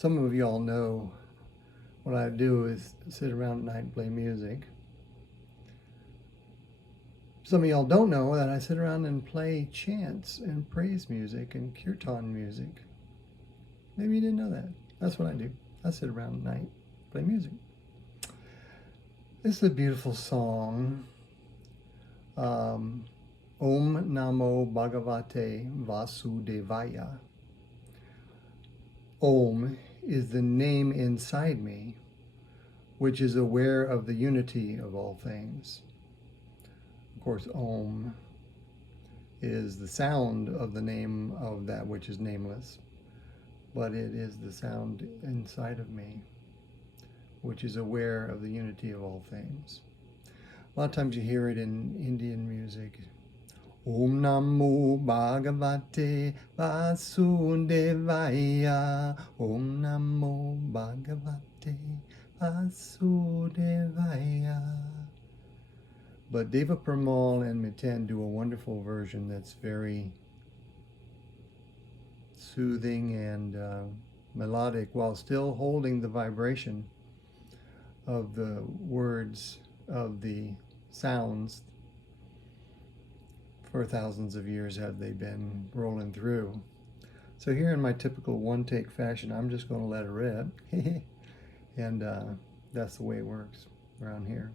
Some of you all know what I do is sit around at night and play music. Some of y'all don't know that I sit around and play chants and praise music and kirtan music. Maybe you didn't know that. That's what I do. I sit around at night, play music. This is a beautiful song. Om Namo Bhagavate Vasudevaya. Om is the name inside me, which is aware of the unity of all things. Of course, Om is the sound of the name of that which is nameless, but it is the sound inside of me, which is aware of the unity of all things. A lot of times you hear it in Indian music. Om Namo Bhagavate Vasudevaya. Om Namo Bhagavate Vasudevaya. But Deva, Premal, and Miten do a wonderful version that's very soothing and melodic while still holding the vibration of the words of the sounds. For thousands of years have they been rolling through. So here in my typical one-take fashion, I'm just going to let it rip. And that's the way it works around here.